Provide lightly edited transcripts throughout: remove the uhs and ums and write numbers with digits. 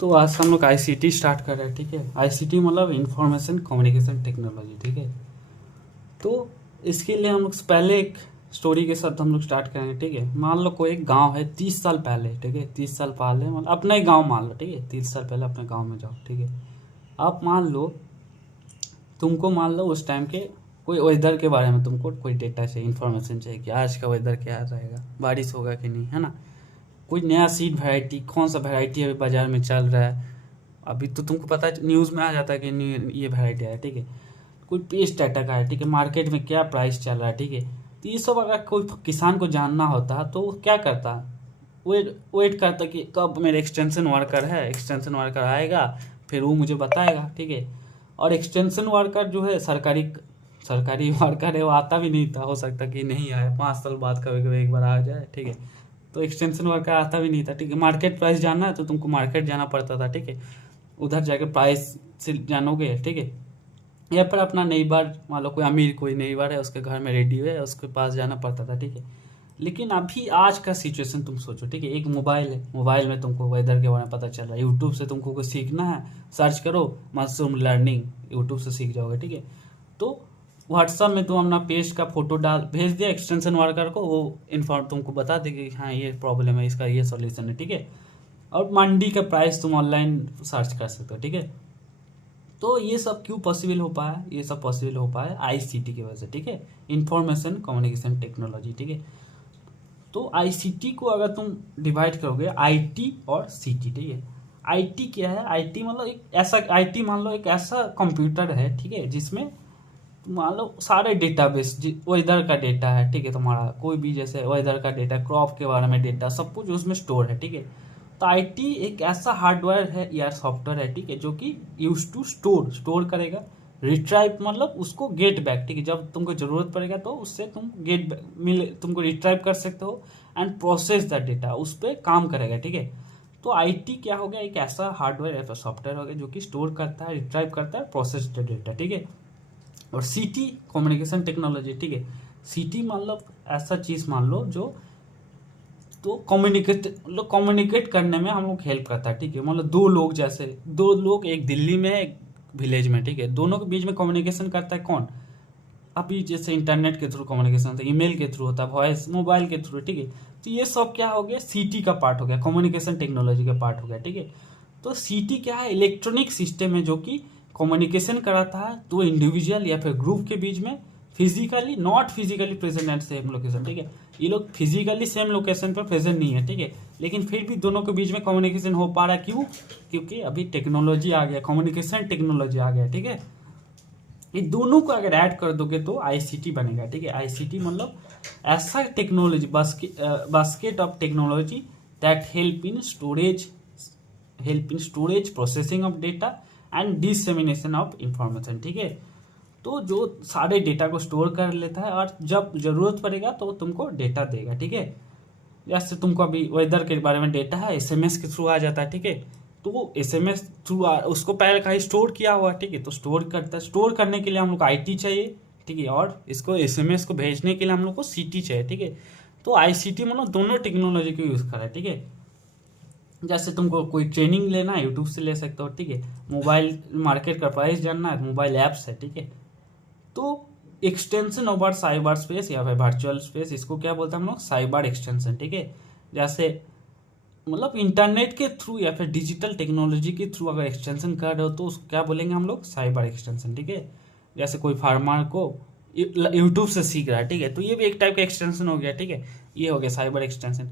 तो आज से हम लोग आईसीटी स्टार्ट कर रहे हैं। ठीक है, आईसीटी मतलब इंफॉर्मेशन कम्युनिकेशन टेक्नोलॉजी। ठीक है, तो इसके लिए हम लोग पहले एक स्टोरी के साथ हम लोग स्टार्ट करेंगे। ठीक है, मान लो कोई एक गांव है 30 साल पहले। ठीक है, 30 साल पहले मतलब अपना ही गांव मान लो। ठीक है, 30 साल पहले अपने गांव में जाओ। ठीक है, आप मान लो तुमको मान लो उस टाइम के कोई वेदर के बारे में तुमको कोई डेटा चाहिए, इन्फॉर्मेशन चाहिए कि आज का वेदर क्या रहेगा, बारिश होगा कि नहीं, है ना। कोई नया सीड वैरायटी, कौन सा वैरायटी अभी बाजार में चल रहा है। अभी तो तुमको पता है, न्यूज़ में आ जाता है कि ये वैरायटी है। ठीक है, कोई पेस्ट डाटा का है। ठीक है, मार्केट में क्या प्राइस चल रहा है। ठीक है, तो ये सब अगर कोई किसान को जानना होता है तो वो क्या करता है, वेट करता कि कब मेरे एक्सटेंशन वर्कर है, एक्सटेंशन वर्कर आएगा फिर वो मुझे बताएगा। ठीक है, और एक्सटेंशन वर्कर जो है सरकारी सरकारी वर्कर है, वो आता भी नहीं था, हो सकता कि नहीं आए, 5 साल बाद कभी कभी एक बार आ जाए। ठीक है, तो एक्सटेंशन वर्कर आता भी नहीं था। ठीक है, मार्केट प्राइस जानना है तो तुमको मार्केट जाना पड़ता था। ठीक है, उधर जाके प्राइस से जानोगे। ठीक है, या फिर अपना नेबर, मान लो कोई अमीर कोई नेबर है, उसके घर में रेडियो है, उसके पास जाना पड़ता था। ठीक है, लेकिन अभी आज का सिचुएशन तुम सोचो। ठीक है, एक मोबाइल है, मोबाइल में तुमको वेदर के बारे में पता चल रहा है। यूट्यूब से तुमको कुछ सीखना है, सर्च करो मशरूम लर्निंग, यूट्यूब से सीख जाओगे। ठीक है, तो व्हाट्सअप में तुम अपना पेज का फोटो डाल भेज दिया एक्सटेंशन वर्कर को, वो इन्फॉर्म तुमको बता देगी हाँ ये प्रॉब्लम है, इसका ये सॉल्यूशन है। ठीक है, और मंडी का प्राइस तुम ऑनलाइन सर्च कर सकते हो। ठीक है, तो ये सब क्यों पॉसिबल हो पाया, ये सब पॉसिबल हो पाया आईसीटी की वजह से। ठीक है, इंफॉर्मेशन कम्युनिकेशन टेक्नोलॉजी। ठीक है, तो आईसीटी को अगर तुम डिवाइड करोगे आईटी और सीटी। ठीक है, आईटी क्या है, आईटी मतलब एक ऐसा, आईटी मान लो एक ऐसा कंप्यूटर है। ठीक है, जिसमें मान लो सारे डेटाबेस, वेदर का डेटा है। ठीक है, तुम्हारा कोई भी जैसे वेदर का डेटा, क्रॉप के बारे में डेटा, सब कुछ उसमें स्टोर है। ठीक है, तो आईटी एक ऐसा हार्डवेयर है या सॉफ्टवेयर है। ठीक है, जो कि यूज टू स्टोर करेगा, रिट्राइव मतलब उसको गेट बैक। ठीक है, जब तुमको जरूरत पड़ेगा तो उससे तुम तुमको रिट्राइव कर सकते हो एंड प्रोसेस द डेटा, उस पर काम करेगा। ठीक है, तो आईटी क्या हो गया, एक ऐसा हार्डवेयर या सॉफ्टवेयर हो गया जो कि स्टोर करता है, रिट्राइव करता है, प्रोसेस द डेटा। ठीक है, और सीटी कम्युनिकेशन टेक्नोलॉजी। ठीक है, सीटी मतलब ऐसा चीज मान लो जो तो कम्युनिकेट करने में हम लोग हेल्प करता है। ठीक है, मतलब दो लोग, जैसे दो लोग एक दिल्ली में एक विलेज में। ठीक है, दोनों के बीच में कम्युनिकेशन करता है कौन, अभी जैसे इंटरनेट के थ्रू कम्युनिकेशन होता है, ईमेल के थ्रू होता है, वॉइस मोबाइल के थ्रू। ठीक है, तो ये सब क्या हो गया, सीटी का पार्ट हो गया, कम्युनिकेशन टेक्नोलॉजी का पार्ट हो गया। ठीक है, तो सीटी क्या है, इलेक्ट्रॉनिक सिस्टम है जो कि कम्युनिकेशन कराता है तो इंडिविजुअल या फिर ग्रुप के बीच में, physically not physically present at same location. ठीक है, ये लोग फिजिकली सेम लोकेशन पर प्रेजेंट नहीं है। ठीक है, लेकिन फिर भी दोनों के बीच में कम्युनिकेशन हो पा रहा है। क्यों, क्योंकि अभी टेक्नोलॉजी आ गया, कम्युनिकेशन टेक्नोलॉजी आ गया। ठीक है, ये दोनों को अगर ऐड कर दोगे तो आईसीटी बनेगा। ठीक है, आईसीटी मतलब ऐसा technology, basket of technology that help in storage processing of data and dissemination of information. ठीक है, तो जो सारे डेटा को स्टोर कर लेता है और जब जरूरत पड़ेगा तो तुमको डेटा देगा। ठीक है, जैसे तुमको अभी वेदर के बारे में डेटा है, एसएमएस के थ्रू आ जाता है। ठीक है, तो वो एसएमएस थ्रू उसको पहले कहीं स्टोर किया हुआ है। ठीक है, तो स्टोर करता है, स्टोर करने के लिए हम लोग को आईटी चाहिए। ठीक है, और इसको एसएमएस को भेजने के लिए हम लोग को सीटी चाहिए। ठीक है, तो आईसीटी मतलब दोनों टेक्नोलॉजी को यूज कर रहा है। ठीक है, जैसे तुमको कोई ट्रेनिंग लेना है यूट्यूब से ले सकते हो। ठीक है, मोबाइल मार्केट का प्राइस जानना है, मोबाइल ऐप्स है। ठीक है, तो एक्सटेंशन ओवर साइबर स्पेस या फिर वर्चुअल स्पेस, इसको क्या बोलते हैं हम लोग, साइबर एक्सटेंशन। ठीक है, जैसे मतलब इंटरनेट के थ्रू या फिर डिजिटल टेक्नोलॉजी के थ्रू अगर एक्सटेंशन कर रहे हो तो उसको क्या बोलेंगे हम लोग, साइबर एक्सटेंशन। ठीक है, जैसे कोई फार्मर को यूट्यूब से सीख रहा है। ठीक है, तो ये भी एक टाइप का एक्सटेंशन हो गया। ठीक है, ये हो गया साइबर एक्सटेंशन।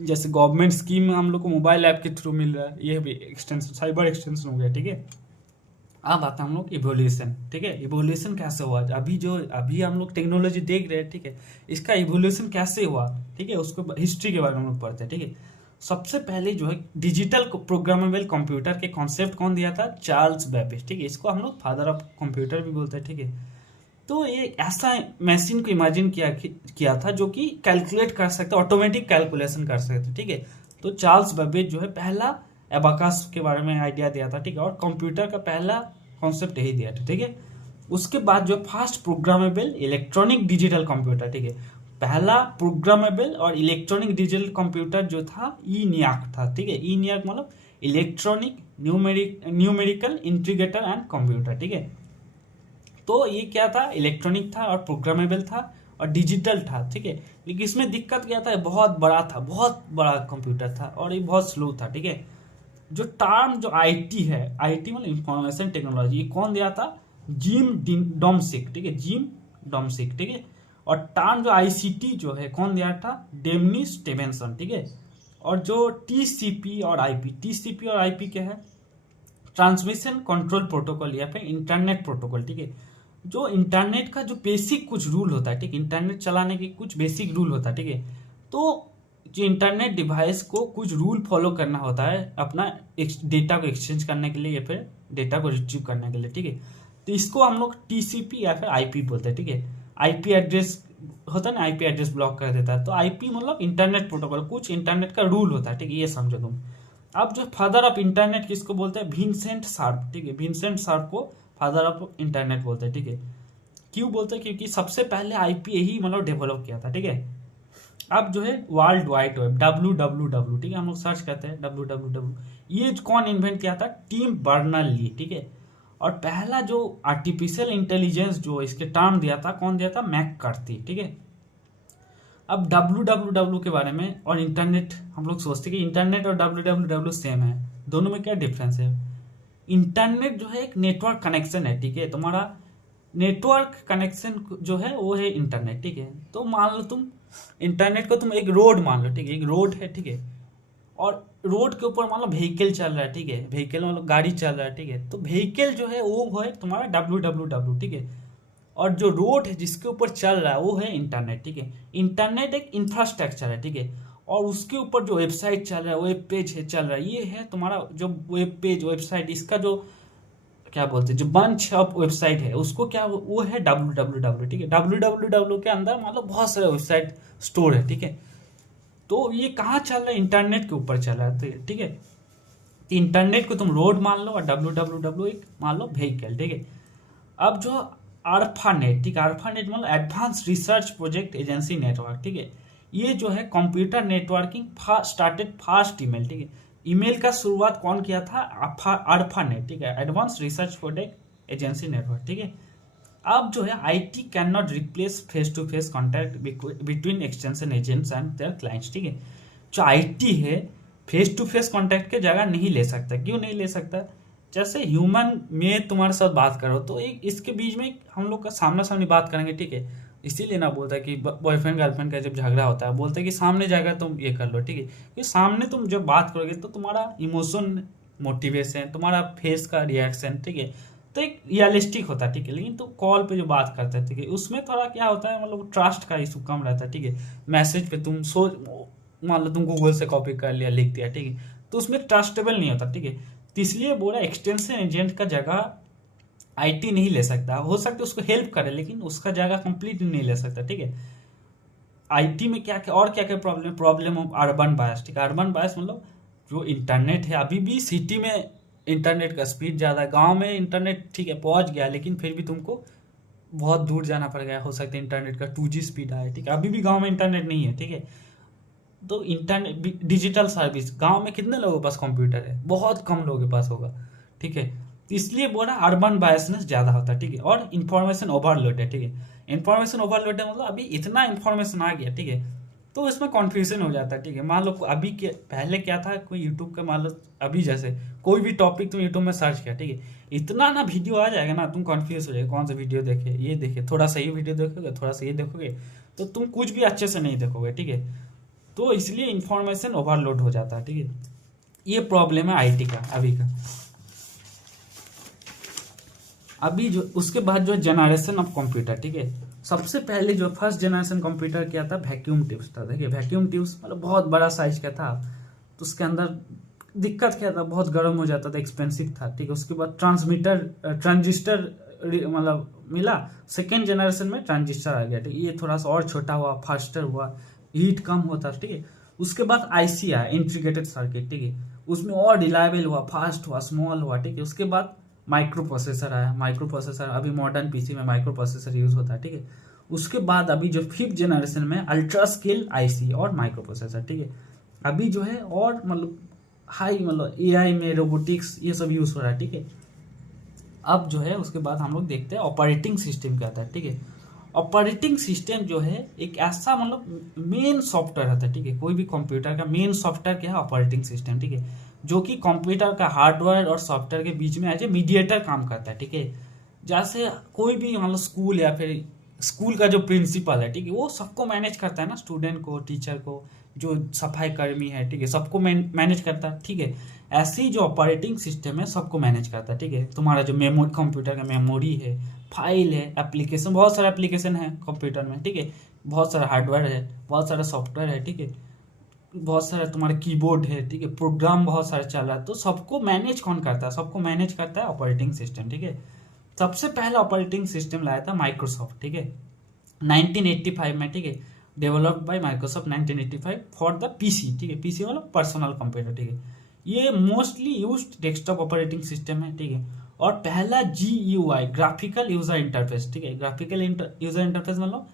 जैसे गवर्नमेंट स्कीम हम लोग को मोबाइल ऐप के थ्रू मिल रहा है, ये भी एक्सटेंशन, साइबर एक्सटेंशन हो गया। ठीक है, अब आता है हम लोग इवोल्यूशन। ठीक है, इवोल्यूशन कैसे हुआ, अभी हम लोग टेक्नोलॉजी देख रहे हैं। ठीक है, इसका इवोल्यूशन कैसे हुआ। ठीक है, उसको हिस्ट्री के बारे में हम लोग पढ़ते हैं। ठीक है, सबसे पहले जो है डिजिटल प्रोग्रामेबल कंप्यूटर के कॉन्सेप्ट कौन दिया था, चार्ल्स बेबेज। ठीक है, इसको हम लोग फादर ऑफ कंप्यूटर भी बोलते हैं। ठीक है, तो ये ऐसा मशीन को इमेजिन किया था जो कि कैलकुलेट कर सकते, ऑटोमेटिक कैलकुलेशन कर सकते। ठीक है, तो चार्ल्स बेबेज जो है पहला एबाकस के बारे में आइडिया दिया था। ठीक है, और कंप्यूटर का पहला कॉन्सेप्ट यही दिया था। ठीक है, उसके बाद जो fast programmable electronic digital computer. ठीक है, पहला प्रोग्रामेबल और इलेक्ट्रॉनिक डिजिटल कंप्यूटर जो था ईनियाक था। ठीक है, ईनियाक मतलब electronic numerical integrator and computer, ठीक है। तो ये क्या था, इलेक्ट्रॉनिक था और प्रोग्रामेबल था और डिजिटल था, ठीक है। लेकिन इसमें दिक्कत क्या था, बहुत बड़ा था, बहुत बड़ा कंप्यूटर था और ये बहुत स्लो था, ठीक है। जो टर्म जो आईटी है, आईटी मतलब इंफॉर्मेशन टेक्नोलॉजी, ये कौन दिया था, डोमसिक, ठीक है, जिम डोमसिक, ठीक है। और टर्म जो आईसीटी जो है कौन दिया था, डेमनिस स्टेवेंसन, ठीक है। और जो टीसीपी और आईपी, टीसीपी और आईपी क्या है, ट्रांसमिशन कंट्रोल प्रोटोकॉल या फिर इंटरनेट प्रोटोकॉल, ठीक है। जो इंटरनेट का जो बेसिक कुछ रूल होता है, ठीक है, इंटरनेट चलाने के कुछ बेसिक रूल होता है, ठीक है। तो जो इंटरनेट डिवाइस को कुछ रूल फॉलो करना होता है अपना डेटा को एक्सचेंज करने के लिए या फिर डेटा को रिट्रीव करने के लिए, ठीक है। तो इसको हम लोग टीसीपी या फिर आईपी बोलते हैं, ठीक है। आईपी एड्रेस होता है ना, आईपी एड्रेस ब्लॉक कर देता है, तो आईपी मतलब इंटरनेट प्रोटोकॉल, कुछ इंटरनेट का रूल होता है, ठीक है, ये समझो तुम। अब जो फादर ऑफ इंटरनेट किसको बोलते हैं, विंसेंट शार्प, ठीक है, विंसेंट शार्प को फादर ऑफ इंटरनेट बोलते हैं, ठीक है। क्यों बोलते हैं, क्योंकि सबसे पहले आईपी यही मतलब डेवलप किया था, ठीक है। अब जो है वर्ल्ड वाइड वेब, WWW, ठीक है, हम लोग सर्च करते हैं WWW, ये कौन इन्वेंट किया था, टिम बर्नर ली, ठीक है। और पहला जो आर्टिफिशियल इंटेलिजेंस जो इसके टर्म दिया था, कौन दिया था, मैककार्थी, ठीक है। अब WWW के बारे में और इंटरनेट, हम लोग सोचते हैं कि इंटरनेट और WWW सेम है, दोनों में क्या डिफरेंस है। इंटरनेट जो है एक नेटवर्क कनेक्शन है, ठीक है, तुम्हारा नेटवर्क कनेक्शन जो है वो है इंटरनेट, ठीक है। तो मान लो तुम इंटरनेट को तुम एक रोड मान लो, ठीक है, एक रोड है, ठीक है। और रोड के ऊपर मान लो व्हीकल चल रहा है, ठीक है, व्हीकल मतलब गाड़ी चल रहा है, ठीक है। तो व्हीकल जो है वो है तुम्हारा WWW, ठीक है। और जो रोड है जिसके ऊपर चल रहा है वो है इंटरनेट, ठीक है। इंटरनेट एक इंफ्रास्ट्रक्चर है, ठीक है। और उसके ऊपर जो वेबसाइट चल रहा है, वेब पेज है चल रहा है, ये है तुम्हारा जो वेब पेज वेबसाइट, इसका जो क्या बोलते हैं, जो बंच ऑफ वेबसाइट है उसको क्या, वो है WWW, ठीक है। WWW के अंदर मतलब बहुत सारे वेबसाइट स्टोर है, ठीक है। तो ये कहाँ चल रहा है, इंटरनेट के ऊपर चल रहा है, ठीक है। तो इंटरनेट को तुम रोड मान लो और WWW एक मान लो व्हीकल, ठीक है। अब जो ARPANET, ठीक है, ARPANET मतलब advance research project agency network, ठीक है। ये जो है computer networking started fast email, ठीक है। ईमेल का शुरुआत कौन किया था, ARPANET, ठीक है, advance research project agency network, ठीक है। अब जो है IT cannot replace face to face contact between extension agents and their clients, ठीक है। जो आईटी है फेस टू फेस कॉन्टैक्ट के जगह नहीं ले सकता, क्यों नहीं ले सकता, जैसे ह्यूमन में तुम्हारे साथ बात करो तो एक इसके बीच में हम लोग का सामना सामने बात करेंगे, ठीक है। इसीलिए ना बोलता है कि बॉयफ्रेंड गर्लफ्रेंड का जब झगड़ा होता है बोलते हैं कि सामने जाकर तुम ये कर लो, ठीक है, क्योंकि सामने तुम जब बात करोगे तो तुम्हारा इमोशन, मोटिवेशन, तुम्हारा फेस का रिएक्शन, ठीक है, तो एक रियलिस्टिक होता है, ठीक है। लेकिन तो कॉल पे जो बात करते हैं, ठीक है, उसमें थोड़ा क्या होता है, मतलब ट्रस्ट का इशू कम रहता है, ठीक है। मैसेज पे तुम सोच, मान लो तुम गूगल से कॉपी कर लिया, लिख दिया, ठीक है, तो उसमें ट्रस्टेबल नहीं होता, ठीक है। तो इसलिए बोला एक्सटेंशन एजेंट का जगह आईटी नहीं ले सकता, हो सकता है उसको हेल्प करे लेकिन उसका जगह कंप्लीट नहीं ले सकता, ठीक है। आईटी में क्या क्या और क्या क्या प्रॉब्लम ऑफ अर्बन बायस, ठीक है। अर्बन बायस मतलब जो इंटरनेट है अभी भी सिटी में इंटरनेट का स्पीड ज़्यादा है, गांव में इंटरनेट ठीक है पहुंच गया, लेकिन फिर भी तुमको बहुत दूर जाना पड़ गया, हो सकता है इंटरनेट का 2G स्पीड आए, ठीक है। अभी भी गांव में इंटरनेट नहीं है, ठीक है। तो इंटरनेट डिजिटल सर्विस, गांव में कितने लोगों के पास कंप्यूटर है, बहुत कम लोगों के पास होगा, ठीक है। तो इसलिए बोला अर्बन बायसनेस ज़्यादा होता है, ठीक है। और इन्फॉर्मेशन ओवरलोड है, ठीक है। इन्फॉर्मेशन ओवरलोड है मतलब अभी इतना इन्फॉर्मेशन आ गया, ठीक है, तो इसमें कन्फ्यूजन हो जाता है, ठीक है। मान लो अभी क्या, पहले क्या था, कोई यूट्यूब का मान लो अभी जैसे कोई भी टॉपिक तुम यूट्यूब में सर्च किया, ठीक है, इतना ना वीडियो आ जाएगा ना, तुम कन्फ्यूज हो जाएगा कौन सा वीडियो देखे, ये देखे, थोड़ा सा ये वीडियो देखोगे, थोड़ा सा ये देखोगे, तो तुम कुछ भी अच्छे से नहीं देखोगे, ठीक है। तो इसलिए इंफॉर्मेशन ओवरलोड हो जाता है, ठीक है। ये प्रॉब्लम है आईटी का अभी का। अभी जो उसके बाद जो जनरेशन ऑफ कंप्यूटर, ठीक है, सबसे पहले जो फर्स्ट जनरेशन कंप्यूटर क्या था, वैक्यूम ट्यूब्स था, देखिए वैक्यूम ट्यूब्स मतलब बहुत बड़ा साइज का था, तो उसके अंदर दिक्कत क्या था, बहुत गर्म हो जाता था, एक्सपेंसिव था, ठीक है। उसके बाद ट्रांजिस्टर मतलब मिला, सेकेंड जनरेशन में ट्रांजिस्टर आ गया, ठीक है, ये थोड़ा सा और छोटा हुआ, फास्टर हुआ, हीट कम होता, ठीक है। उसके बाद आईसी आया, इंटीग्रेटेड सर्किट, ठीक है, उसमें और रिलायबल हुआ, फास्ट हुआ, स्मॉल हुआ, ठीक है। उसके बाद माइक्रो प्रोसेसर आया, माइक्रो प्रोसेसर अभी मॉडर्न पीसी में माइक्रो प्रोसेसर यूज होता है, ठीक है। उसके बाद अभी जो फिफ्थ जनरेशन में अल्ट्रा स्केल आईसी और माइक्रो प्रोसेसर, ठीक है। अभी जो है और मतलब हाई मतलब एआई में रोबोटिक्स ये सब यूज़ हो रहा है, ठीक है। अब जो है उसके बाद हम लोग देखते हैं ऑपरेटिंग सिस्टम क्या आता है, ठीक है। ऑपरेटिंग सिस्टम जो है एक ऐसा मतलब मेन सॉफ्टवेयर होता है, ठीक है। कोई भी कंप्यूटर का मेन सॉफ्टवेयर क्या है, ऑपरेटिंग सिस्टम, ठीक है। जो कि कंप्यूटर का हार्डवेयर और सॉफ्टवेयर के बीच में एज ए मीडिएटर काम करता है, ठीक है। जैसे कोई भी मतलब स्कूल या फिर स्कूल का जो प्रिंसिपल है, ठीक है, वो सबको मैनेज करता है ना, स्टूडेंट को, टीचर को, जो सफाई कर्मी है, ठीक है, सबको मैनेज करता है, ठीक है। ऐसे ही जो ऑपरेटिंग सिस्टम है सबको मैनेज करता है, ठीक है। तुम्हारा जो मेमोरी, कंप्यूटर का मेमोरी है, फाइल है, एप्लीकेशन, बहुत सारा एप्लीकेशन है कंप्यूटर में, ठीक है। बहुत सारा हार्डवेयर है, बहुत सारा सॉफ्टवेयर है, ठीक है। बहुत सारा तुम्हारा कीबोर्ड है, ठीक है, प्रोग्राम बहुत सारा चल रहा है, तो सबको मैनेज कौन करता है, सबको मैनेज करता है ऑपरेटिंग सिस्टम, ठीक है। सबसे पहला ऑपरेटिंग सिस्टम लाया था माइक्रोसॉफ्ट, ठीक है, 1985 में, ठीक है। Developed by Microsoft 1985 for the PC, ठीक है। पीसी मतलब पर्सनल कंप्यूटर, ठीक है। ये mostly used desktop operating system है, ठीक है। और पहला GUI, ग्राफिकल यूजर इंटरफेस, ठीक है। ग्राफिकल यूजर इंटरफेस मतलब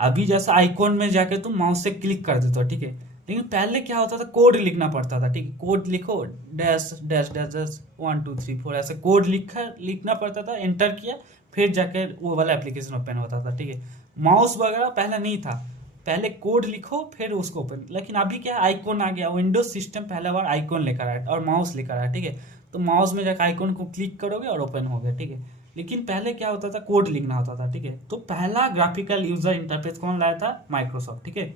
अभी जैसे आइकॉन में जाके तुम माउस से क्लिक कर देते हो, ठीक है। लेकिन पहले क्या होता था, कोड लिखना पड़ता था, ठीक है। कोड लिखो, डैश डैश डैश डैश 1 2 3 4 ऐसे कोड लिखना पड़ता था, एंटर किया, फिर जाके वो वाला एप्लीकेशन ओपन होता था, ठीक है। माउस वगैरह पहले नहीं था, पहले कोड लिखो फिर उसको ओपन। लेकिन अभी क्या आइकॉन आ गया, विंडोज सिस्टम पहला बार आइकॉन लेकर आया और माउस लेकर आया, ठीक है। तो माउस में जाकर आइकॉन को क्लिक करोगे और ओपन हो गया, ठीक है। लेकिन पहले क्या होता था, कोड लिखना होता था, ठीक है। तो पहला ग्राफिकल यूजर इंटरफेस कौन लाया था, माइक्रोसॉफ्ट, ठीक है।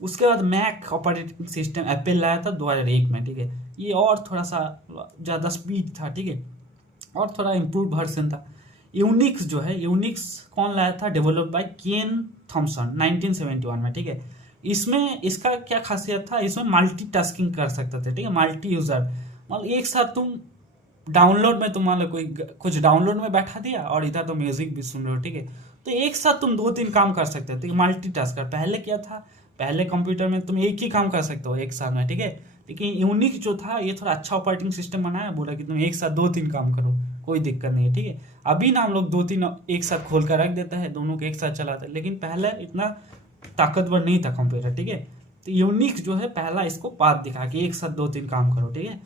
उसके बाद मैक ऑपरेटिंग सिस्टम एप्पल लाया था 2001 में, ठीक है। ये और थोड़ा सा ज़्यादा स्पीड था, ठीक है, और थोड़ा इम्प्रूव वर्जन था। यूनिक्स जो है, यूनिक्स कौन लाया था, डेवलप्ड बाय केन थॉमसन 1971 में, ठीक है। इसमें इसका क्या खासियत था, इसमें मल्टीटास्किंग कर सकते थे, ठीक है। मल्टी यूजर मतलब एक साथ तुम डाउनलोड में, तुम मान लो कोई कुछ डाउनलोड में बैठा दिया और इधर तो म्यूजिक भी सुन रहे हो, ठीक है। तो एक साथ तुम 2 3 काम कर सकते हो, ठीक है, मल्टीटास्कर। पहले क्या था, पहले कंप्यूटर में तुम एक ही काम कर सकते हो एक साथ में, ठीक है। लेकिन यूनिक जो था ये थोड़ा अच्छा ऑपरेटिंग सिस्टम बनाया, बोला कि तुम एक साथ 2 3 काम करो, कोई दिक्कत नहीं है, ठीक है। अभी ना हम लोग 2 3 एक साथ खोल कर रख देते हैं, दोनों को एक साथ चलाते हैं, लेकिन पहले इतना ताकतवर नहीं था कंप्यूटर, ठीक है। तो यूनिक जो है पहला इसको बात दिखा कि एक साथ 2 3 काम करो, ठीक है।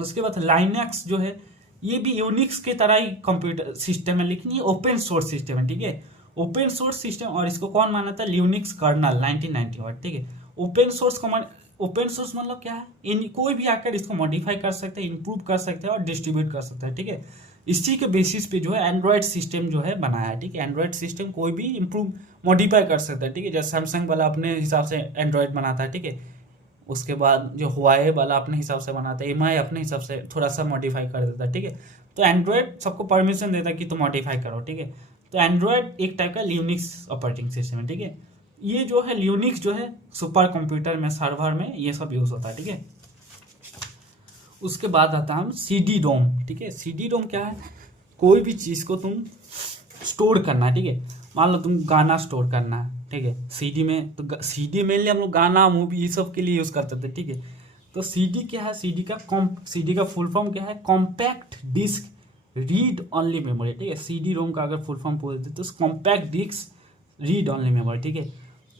उसके बाद लाइनक्स जो है, ये भी यूनिक्स की तरह ही कंप्यूटर सिस्टम है, लेकिन ये ओपन सोर्स सिस्टम है, ठीक है। ओपन सोर्स सिस्टम, और इसको कौन माना था, ल्यूनिक्स कर्नल 1991, ठीक है। ओपन सोर्स ओपन सोर्स मतलब क्या है, इन कोई भी आकर इसको मॉडिफाई कर सकते हैं, इंप्रूव कर सकते हैं और डिस्ट्रीब्यूट कर सकते हैं, ठीक है। इसी के बेसिस पे जो है एंड्रॉयड सिस्टम जो है बनाया है, ठीक है। एंड्रॉयड सिस्टम कोई भी इंप्रूव मॉडिफाई कर सकता है, ठीक है। जैसे सैमसंग वाला अपने हिसाब से एंड्रॉयड बनाता है, ठीक है। उसके बाद जो हुआई वाला अपने हिसाब से बनाता है, एमआई अपने हिसाब से थोड़ा सा मॉडिफाई कर देता है, ठीक है। तो एंड्रॉयड सबको परमिशन देता है कि तुम मॉडिफाई करो, ठीक है। तो एंड्रॉयड एक टाइप का ल्यूनिक्स ऑपरेटिंग सिस्टम है, ठीक है। ये जो है ल्यूनिक्स जो है सुपर कंप्यूटर में, सर्वर में ये सब यूज होता है, ठीक है। उसके बाद आता है हम CD रोम, ठीक है। CD रोम क्या है, कोई भी चीज़ को तुम स्टोर करना है, ठीक है। मान लो तुम गाना स्टोर करना है, ठीक है, सीडी में। तो सीडी मेनली हम लोग गाना, मूवी ये सब के लिए यूज़ करते थे, ठीक है। तो सीडी क्या है, सीडी का फुल फॉर्म क्या है, compact disc read only memory, ठीक है। CD रोम का अगर फुल फॉर्म बोल देते तो compact disc read only memory, ठीक है।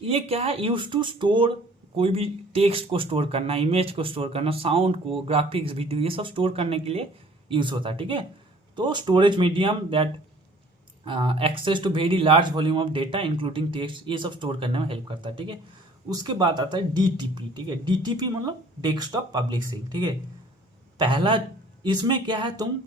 ये क्या है, यूज टू स्टोर, कोई भी टेक्स्ट को स्टोर करना, इमेज को स्टोर करना, साउंड को, ग्राफिक्स, वीडियो, ये सब स्टोर करने के लिए यूज होता है, ठीक है। तो storage medium that access to very large volume of data including text, ये सब स्टोर करने में हेल्प करता है, ठीक है। उसके बाद आता है DTP, ठीक है। DTP मतलब डेस्कटॉप पब्लिशिंग, ठीक है। पहला इसमें क्या है, तुम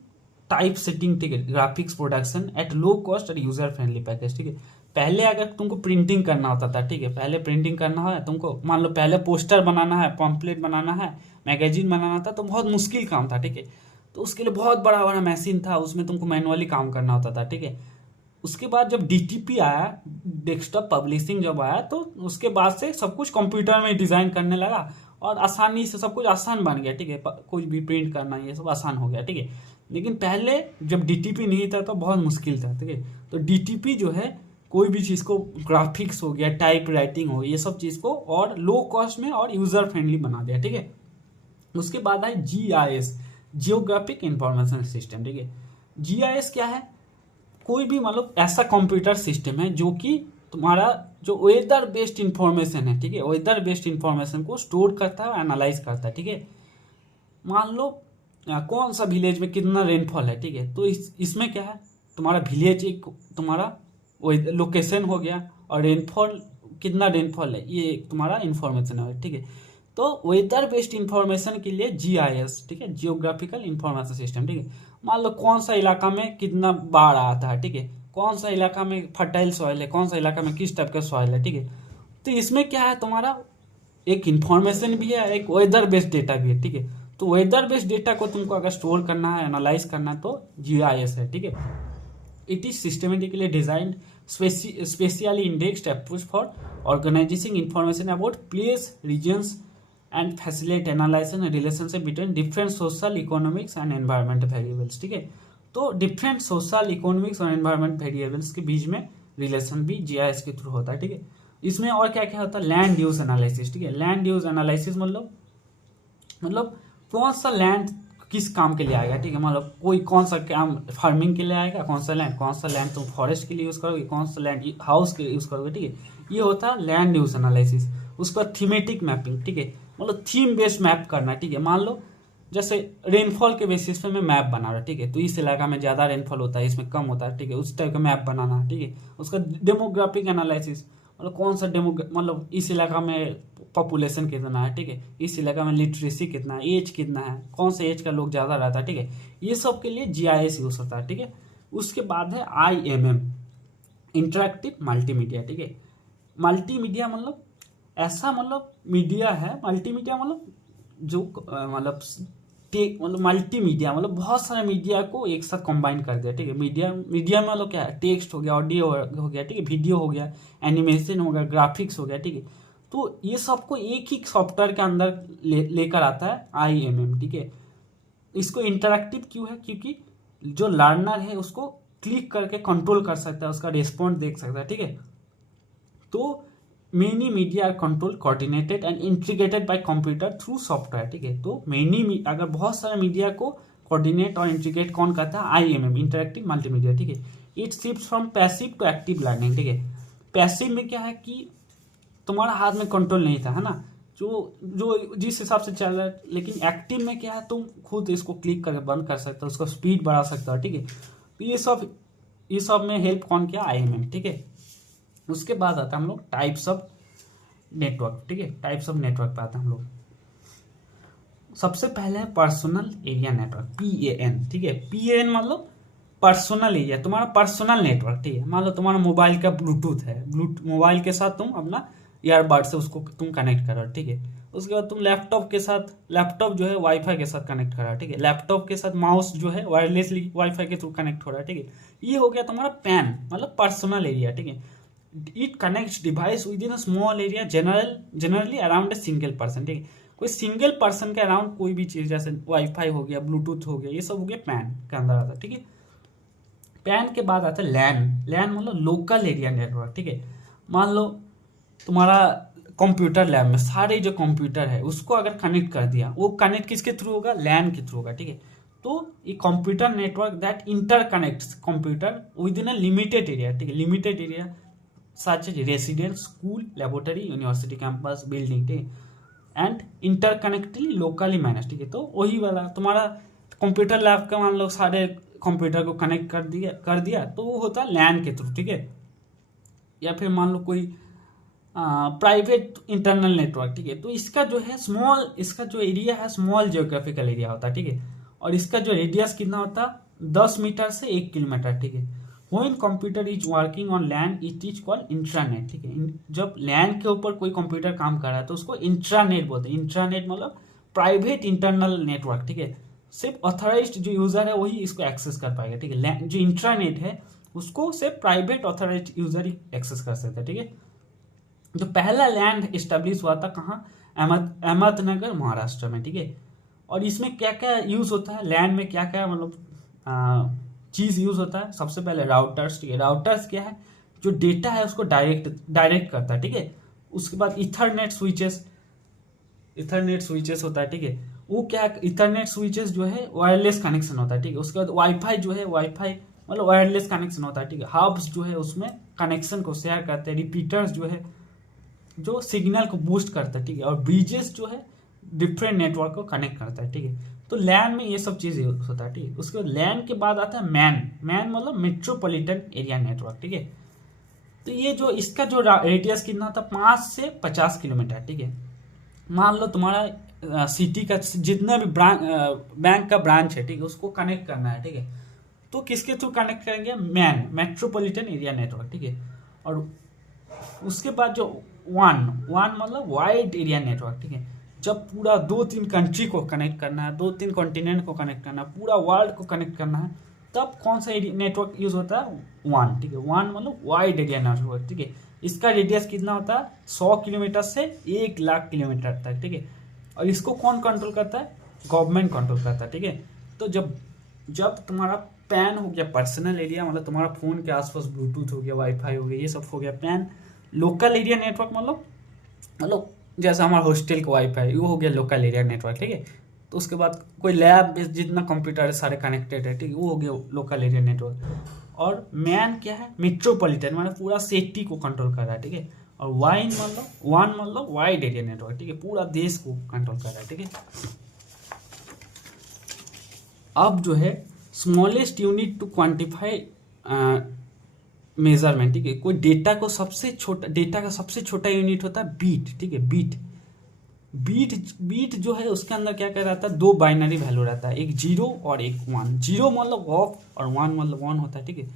टाइप सेटिंग, ठीक है, graphics production at low cost और यूजर फ्रेंडली पैकेज, ठीक है। पहले अगर तुमको प्रिंटिंग करना होता था, ठीक है, पहले प्रिंटिंग करना है तुमको, मान लो पहले पोस्टर बनाना है, पम्पलेट बनाना है, मैगजीन बनाना था, तो बहुत मुश्किल काम था, ठीक है। तो उसके लिए बहुत बड़ा बड़ा मशीन था, उसमें तुमको मैनुअली काम करना होता था, ठीक है। उसके बाद जब DTP आया, डेस्कटॉप पब्लिशिंग जब आया, तो उसके बाद से सब कुछ कंप्यूटर में डिजाइन करने लगा और आसानी से सब कुछ आसान बन गया, ठीक है। कुछ भी प्रिंट करना ये सब आसान हो गया, ठीक है। लेकिन पहले जब DTP नहीं था तो बहुत मुश्किल था, ठीक है। तो DTP जो है कोई भी चीज़ को, ग्राफिक्स हो गया, टाइप राइटिंग हो, ये सब चीज़ को और लो कॉस्ट में और यूजर फ्रेंडली बना दिया, ठीक है। उसके बाद है GIS, जियोग्राफिक इंफॉर्मेशन सिस्टम, ठीक है। GIS क्या है, कोई भी मतलब ऐसा कंप्यूटर सिस्टम है जो कि तुम्हारा जो वेदर बेस्ड इंफॉर्मेशन है, ठीक है, वेदर बेस्ड इंफॉर्मेशन को स्टोर करता है और एनालाइज करता है, ठीक है। मान लो कौन सा विलेज में कितना रेनफॉल है, ठीक है। तो इसमें क्या है, तुम्हारा विलेज एक तुम्हारा लोकेशन हो गया, और रेनफॉल कितना रेनफॉल है ये तुम्हारा इन्फॉर्मेशन है, ठीक है। तो वेदर बेस्ड इंफॉर्मेशन के लिए जीआईएस, ठीक है, जियोग्राफिकल इंफॉर्मेशन सिस्टम, ठीक है। मान लो कौन सा इलाका में कितना बाढ़ आता है, ठीक है, कौन सा इलाका में फर्टाइल सॉइल है, कौन सा इलाका में किस टाइप का सॉइल है, ठीक है। तो इसमें क्या है, तुम्हारा एक इंफॉर्मेशन भी है, एक वेदर बेस्ड डेटा भी है, ठीक है। तो वेदर बेस्ड डेटा को तुमको अगर स्टोर करना है, एनालाइज करना है, तो जीआईएस है, ठीक है। It is systematically designed specially indexed approach for organising information about place, regions and facilitate analysis and relationship between different social, economics and environment variables, ठीक है। तो डिफरेंट सोशल, इकोनॉमिक्स और एनवायरमेंट वेरिएबल्स के बीच में रिलेशन भी GIS के through होता है, ठीक है। इसमें और क्या क्या होता है, लैंड यूज एनालिसिस, ठीक है। लैंड यूज एनालिसिस मतलब कौन सा लैंड किस काम के लिए आएगा, ठीक है। मतलब कोई कौन सा काम फार्मिंग के लिए आएगा, कौन सा लैंड तुम फॉरेस्ट के लिए यूज करोगे, कौन सा लैंड हाउस के लिए यूज करोगे, ठीक है। ये होता है लैंड यूज एनालिसिस। उसका थीमेटिक मैपिंग, ठीक है, मतलब थीम बेस्ड मैप करना, ठीक है। मान लो जैसे रेनफॉल के बेसिस पे मैं मैप बना रहा, ठीक है। तो इस इलाका में ज़्यादा रेनफॉल होता है, इसमें कम होता है, ठीक है। उस टाइप का मैप बनाना, ठीक है। उसका डेमोग्राफिक एनालिसिस, मतलब कौन सा मतलब इस इलाका में पॉपुलेशन कितना है, ठीक है। इस इलाका में लिटरेसी कितना है, एज कितना है, कौन से एज का लोग ज़्यादा रहता है, ठीक है। ये सब के लिए जीआईएस यूज होता है, ठीक है। उसके बाद है आईएमएम, इंटरेक्टिव मल्टीमीडिया, ठीक है। मल्टीमीडिया मतलब ऐसा मतलब मीडिया है, मल्टीमीडिया मतलब जो मतलब मल्टीमीडिया मतलब बहुत सारे मीडिया को एक साथ कंबाइन कर दिया, ठीक है। मीडिया में मतलब क्या है, टेक्स्ट हो गया, ऑडियो हो गया, ठीक है, वीडियो हो गया, एनिमेशन हो गया, ग्राफिक्स हो गया, ठीक है। तो ये सबको एक ही सॉफ्टवेयर के अंदर लेकर आता है आईएमएम, ठीक है। इसको इंटरेक्टिव क्यों है, क्योंकि जो लर्नर है उसको क्लिक करके कंट्रोल कर सकता है, उसका रिस्पॉन्स देख सकता है, ठीक है। तो many media are control, coordinated and integrated by computer through software, ठीक है। तो अगर बहुत सारे मीडिया को कोऑर्डिनेट और इंटीग्रेट कौन करता है, आईएमएम, इंटरेक्टिव मल्टीमीडिया, ठीक है। It shifts from passive to active learning, ठीक है। पैसिव में क्या है कि तुम्हारा हाथ में कंट्रोल नहीं था, है ना, जो जिस हिसाब से चल रहा है। लेकिन एक्टिव में क्या है, तुम खुद इसको क्लिक करके बंद कर सकते हो, उसका स्पीड बढ़ा सकते हो, ठीक है। तो ये सब में हेल्प कौन किया, आईएमएम, ठीक है। उसके बाद आता है हम लोग टाइप्स ऑफ नेटवर्क, ठीक है। टाइप्स ऑफ नेटवर्क पे आता है हम लोग। सबसे पहले है पर्सनल एरिया नेटवर्क, पीएएन, ठीक है। पीएएन मतलब पर्सनल एरिया, तुम्हारा पर्सनल नेटवर्क, ठीक है। मान लो तुम्हारा मोबाइल का ब्लूटूथ है, मोबाइल के साथ तुम अपना ईयरबड से उसको तुम कनेक्ट करो, ठीक है। उसके बाद तुम लैपटॉप जो है वाईफाई के साथ कनेक्ट कर रहा है, ठीक है। लैपटॉप के साथ माउस जो है वायरलेसली वाईफाई के थ्रू कनेक्ट हो रहा है, ठीक है। ये हो गया तुम्हारा पैन मतलब पर्सनल एरिया, ठीक है। It connects device with in a small area, generally around a single person, ठीक है। कोई सिंगल पर्सन के अराउंड कोई भी चीज, जैसे वाईफाई हो गया, ब्लूटूथ हो गया, ये सब हो गया पैन के अंदर आता है, ठीक है। पैन के बाद आता है लैन मतलब लोकल एरिया नेटवर्क, ठीक है। मान लो तुम्हारा कंप्यूटर लैब में सारे जो कंप्यूटर है उसको अगर कनेक्ट कर दिया, वो कनेक्ट किसके थ्रू होगा, लैन के थ्रू होगा, ठीक है। तो ये computer network that interconnects computer with in a limited area, ठीक है। Limited area such as residence, school, laboratory, university campus, building, ठीक है। एंड इंटरकनेक्टली लोकली मैनेज, ठीक है। तो वही वाला तुम्हारा कंप्यूटर लैब का मान लो सारे कंप्यूटर को कनेक्ट कर दिया तो वो होता है लैन के थ्रू, ठीक है। या फिर मान लो कोई प्राइवेट इंटरनल नेटवर्क, ठीक है। तो इसका जो है इसका जो एरिया है स्मॉल जियोग्राफिकल एरिया होता है, ठीक है। और इसका जो रेडियस कितना होता है 10 मीटर से 1 किलोमीटर, ठीक है। When computer is working on LAN, it is called intranet, ठीक है। जब LAN के ऊपर कोई कंप्यूटर काम कर रहा है तो उसको इंट्रानेट बोलते हैं। इंट्रानेट मतलब प्राइवेट इंटरनल नेटवर्क, ठीक है। सिर्फ ऑथराइज्ड जो यूजर है वही इसको एक्सेस कर पाएगा, ठीक है। जो इंट्रानेट है उसको सिर्फ प्राइवेट ऑथराइज्ड यूजर ही एक्सेस कर सकता है, ठीक है। जो पहला लैंड एस्टेब्लिश हुआ था कहाँ, अहमदनगर महाराष्ट्र में, ठीक है। और इसमें क्या क्या यूज होता है, लैंड में क्या क्या मतलब चीज यूज होता है। सबसे पहले राउटर्स, ठीक है। राउटर्स क्या है, जो डेटा है उसको डायरेक्ट करता है, ठीक है। उसके बाद इथरनेट स्विचेस होता है, ठीक है। वो क्या है, इथरनेट स्विचेस जो है वायरलेस कनेक्शन होता है, ठीक है। उसके बाद वाईफाई जो है, वाईफाई मतलब वायरलेस कनेक्शन होता है, ठीक है। हब्स जो है उसमें कनेक्शन को शेयर करते हैं। रिपीटर्स जो है जो सिग्नल को बूस्ट करता है, ठीक है। और ब्रिजेस जो है डिफरेंट नेटवर्क को कनेक्ट करता है, ठीक है। तो लैन में ये सब चीज़ यूज होता है, ठीक है। उसके बाद लैन के बाद आता है मैन। मैन मतलब मेट्रोपॉलिटन एरिया नेटवर्क, ठीक है। तो ये जो इसका जो रेडियस कितना था, 5 से 50 किलोमीटर, ठीक है। मान लो तुम्हारा सिटी का जितना भी बैंक का ब्रांच है, ठीक है, उसको कनेक्ट करना है, ठीक है। तो किसके थ्रू कनेक्ट करेंगे, मैन, मेट्रोपॉलिटन एरिया नेटवर्क, ठीक है। और उसके बाद जो वन वन मतलब वाइड एरिया नेटवर्क, ठीक है। जब पूरा 2-3 कंट्री को कनेक्ट करना है, 2-3 कॉन्टिनेंट को कनेक्ट करना है, पूरा वर्ल्ड को कनेक्ट करना है, तब कौन सा नेटवर्क यूज होता है, वन, ठीक है। वन मतलब वाइड एरिया नेटवर्क, ठीक है। इसका रेडियस कितना होता है, 100 किलोमीटर से 1 लाख किलोमीटर तक, ठीक है। और इसको कौन कंट्रोल करता है, गवर्नमेंट कंट्रोल करता है, ठीक है। तो जब जब तुम्हारा पैन हो गया पर्सनल एरिया, मतलब तुम्हारा फोन के आसपास ब्लूटूथ हो गया, वाईफाई हो गया, ये सब हो गया पैन। लोकल एरिया नेटवर्क मतलब जैसा हमारा हॉस्टल का वाईफाई, वो हो गया लोकल एरिया नेटवर्क, ठीक है। तो उसके बाद कोई लैब जितना कंप्यूटर है सारे कनेक्टेड है, ठीक है, वो हो गया लोकल एरिया नेटवर्क। और मैन क्या है, मेट्रोपॉलिटन मतलब पूरा सिटी को कंट्रोल कर रहा है, ठीक है। और वन मतलब वाइड एरिया नेटवर्क, ठीक है, पूरा देश को कंट्रोल कर रहा है, ठीक है। अब जो है smallest unit to quantify measurement, ठीक है। कोई डेटा का सबसे छोटा यूनिट होता है बीट, ठीक है। बीट जो है उसके अंदर क्या क्या रहता है, 2 बाइनरी वैल्यू रहता है, एक 0 और एक 1। 0 मतलब ऑफ और 1 मतलब ऑन होता है, ठीक है।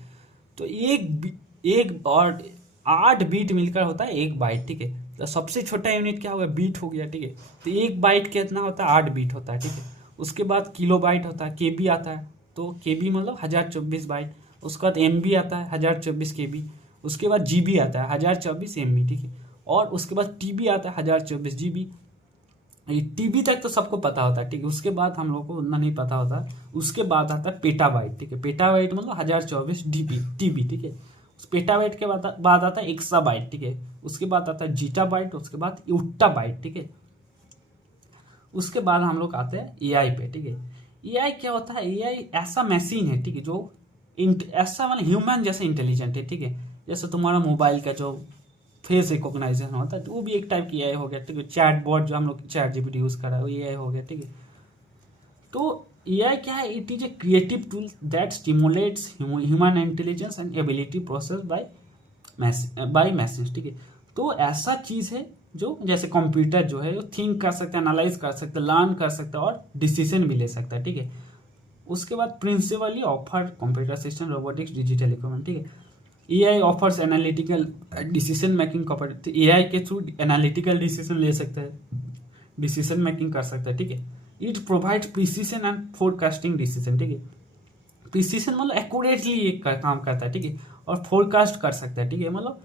तो एक और 8 बीट मिलकर होता है 1 बाइट, ठीक है। तो सबसे छोटा यूनिट क्या होगा, बीट हो गया, ठीक है। तो 1 बाइट कितना होता है, 8 बीट होता है, ठीक है। उसके बाद किलो बाइट होता है, केबी आता है, तो केबी मतलब 1024 बाइट। उसके बाद एमबी आता है 1024 केबी। उसके बाद जीबी आता है 1024 एमबी, ठीक है। और उसके बाद टीबी आता है 1024 जीबी। टीबी तक तो सबको पता होता है, ठीक है। उसके बाद हम लोग को उतना नहीं पता होता। उसके बाद आता है पेटाबाइट, ठीक है। पेटाबाइट मतलब 1024 टीबी, ठीक है। उस पेटाबाइट के बाद आता है एक्साबाइट, ठीक है। उसके बाद आता है जीटाबाइट, उसके बाद योट्टाबाइट, ठीक है। उसके बाद हम लोग आते हैं एआई पे, ठीक है। एआई क्या होता है, एआई ऐसा मशीन है, ठीक है, जो ऐसा मतलब ह्यूमन जैसे इंटेलिजेंट है, ठीक है। जैसे तुम्हारा मोबाइल का जो फेस रिकॉग्नाइजेशन होता है, तो वो भी एक टाइप की एआई हो गया, ठीक है। चैट बॉट जो हम लोग चैट जीपीटी यूज कर रहा है, वो एआई हो गया, ठीक है। तो एआई क्या है, it is a creative tool that stimulates human intelligence and ability process by message, ठीक है। तो ऐसा चीज है जो जैसे कंप्यूटर जो है वो थिंक कर सकता है, एनालाइज कर सकता है, लर्न कर सकता है और डिसीजन भी ले सकता है, ठीक है। उसके बाद principally offer computer system, robotics, digital equipment, ठीक है। AI offers analytical decision making capability. AI के थ्रू एनालिटिकल डिसीजन ले सकता है, डिसीजन मेकिंग कर सकता है, ठीक है। It provides precision and forecasting decision, ठीक है। प्रिसीजन मतलब एक्यूरेटली एक काम करता है, ठीक है। और फोरकास्ट कर सकता है, ठीक है, मतलब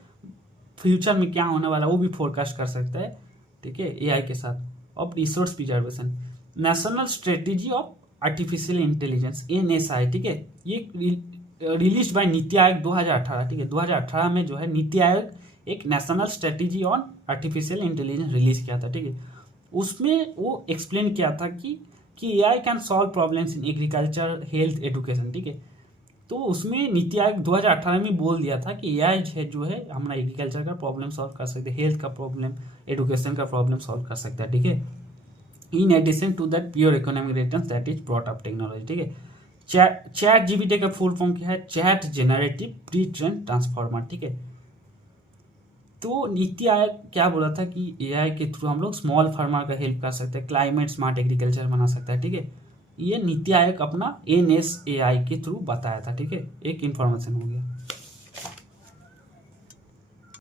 फ्यूचर में क्या होने वाला वो भी फोरकास्ट कर सकता है, ठीक है, एआई के साथ। Of resource preservation, national strategy of artificial intelligence, NSI, ठीक है। ये रिलीज बाय नीति आयोग 2018, ठीक है। 2018 में जो है नीति आयोग एक national strategy on artificial intelligence release किया था, ठीक है। उसमें वो एक्सप्लेन किया था कि AI can solve problems in agriculture, health, education, ठीक है। तो उसमें नीति आयोग 2018 में बोल दिया था कि एआई जो है हमारा एग्रीकल्चर का प्रॉब्लम सॉल्व कर सकते हैं, हेल्थ का प्रॉब्लम, एजुकेशन का प्रॉब्लम सॉल्व कर सकता है, ठीक है। In addition to that pure economic returns that is brought up technology, ठीक है। चैट जीपीटी का फुल फॉर्म क्या है, chat generative pre train transformer, ठीक है। तो नीति आयोग क्या बोला था कि एआई के थ्रू हम लोग स्मॉल फार्मर का हेल्प कर सकते हैं, क्लाइमेट स्मार्ट एग्रीकल्चर बना सकता है, ठीक है। ये नीति आयोग अपना एनएसएआई के थ्रू बताया था, ठीक है। एक इंफॉर्मेशन हो गया।